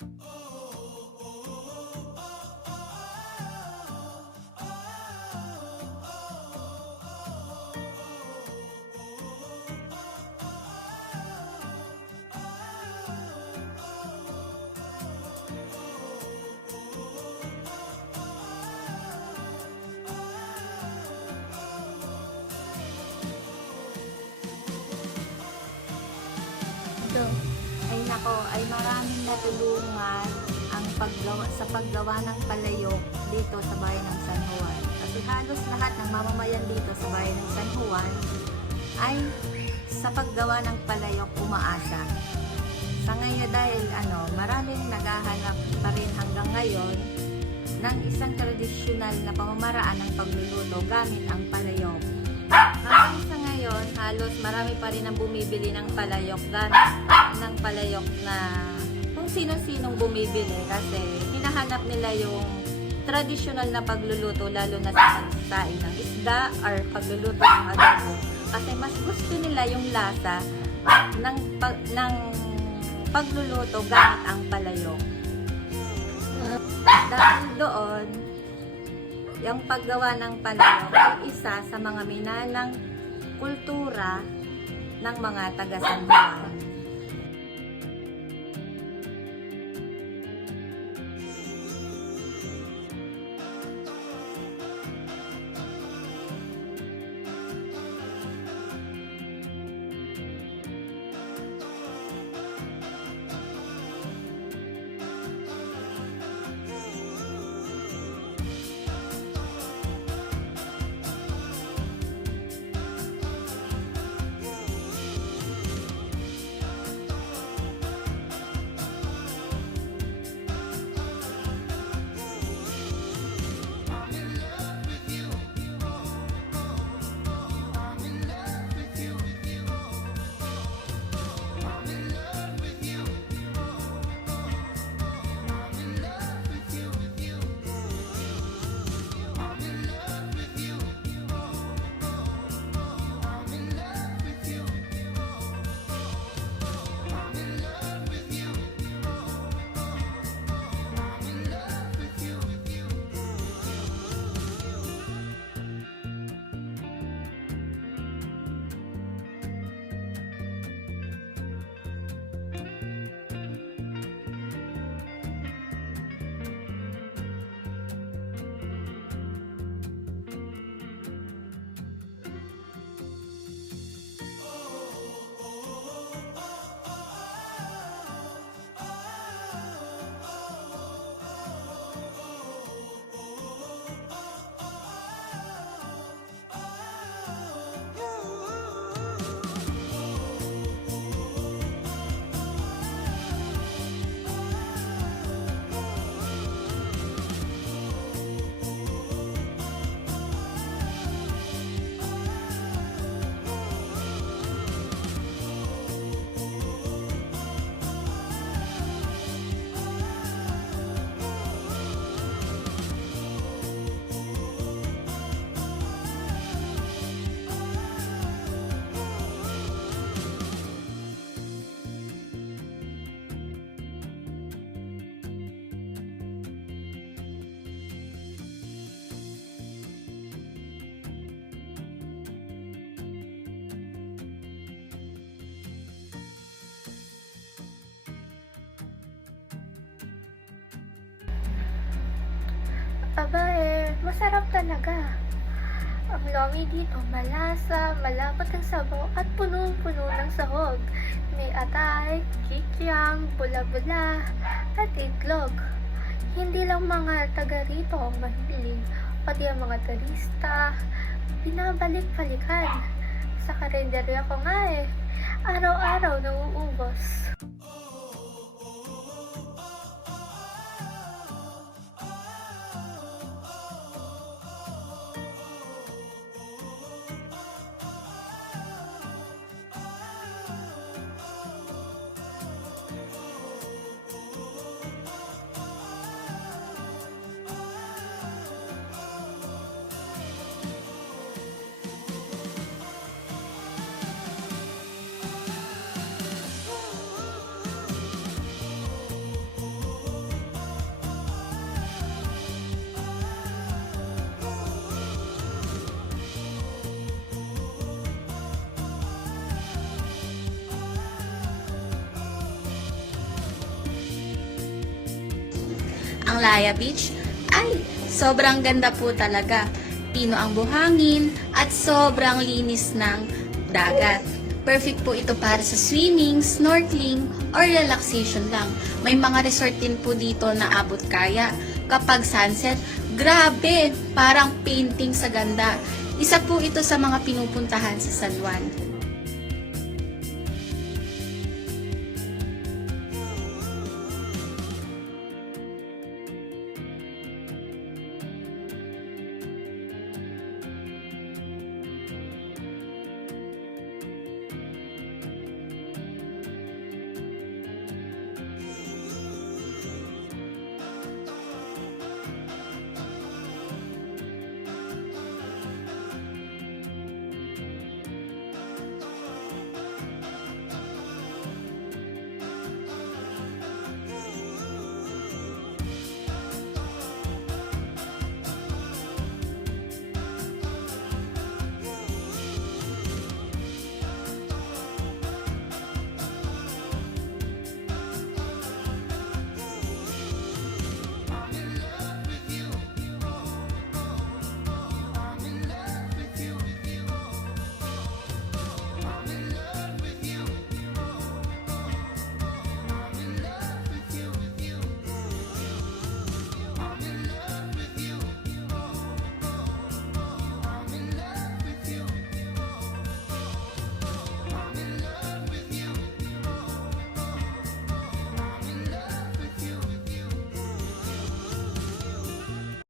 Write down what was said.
Ito ay nako, ay maraming natulungan ang paggawa ng palayok dito sa bayan ng San Juan. Kasi halos lahat ng mamamayan dito sa bayan ng San Juan ay sa paggawa ng palayok umaasa. Sa ngayon dahil maraming naghahanap pa rin hanggang ngayon ng isang tradisyonal na pamamaraan ng pagluluto gamit ang palayok. Hanggang sa ngayon, halos marami pa rin ang bumibili ng palayok gamit ng palayok na kung sino-sinong bumibili kasi hinahanap nila yung tradisyonal na pagluluto lalo na sa pagsasaing ng isda or pagluluto ng adobo. Kasi mas gusto nila yung lasa ng pagluluto gamit ang palayok. Dahil doon, yung paggawa ng palayok ay isa sa mga minanang kultura ng mga taga San Juan. Aba masarap talaga. Ang lomi dito malasa, malapot ang sabaw at punong-puno ng sahog. May atay, kikiam, bula-bula, at itlog. Hindi lang mga taga rito ang mahilig, pati ang mga turista, binabalik-balikan. Sa karinderya ko nga araw-araw nauubos. ang Laya Beach, ay sobrang ganda po talaga. Pino ang buhangin at sobrang linis ng dagat. Perfect po ito para sa swimming, snorkeling, or relaxation lang. May mga resort din po dito na abot kaya. Kapag sunset, grabe! Parang painting sa ganda. Isa po ito sa mga pinupuntahan sa San Juan.